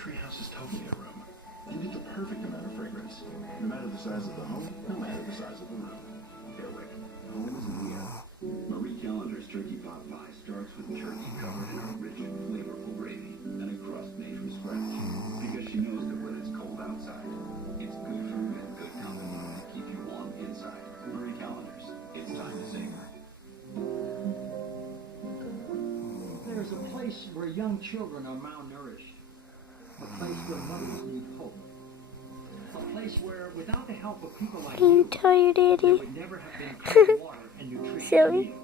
Treehouse's Tofia room. You get the perfect amount of fragrance, no matter the size of the home, no matter the size of the room. Airwick, home is in the air. Marie Callender's turkey pot pie starts with turkey covered in a rich, flavorful gravy and a crust made from scratch. Because she knows that when it's cold outside, it's good food and good company to keep you warm inside. Marie Callender's, it's time to savor. There's a place where young children are malnourished. A place where mothers need hope. A place where, without the help of people like Can you you, tell your there daddy? would never have been clean water and nutritious Silly. meals.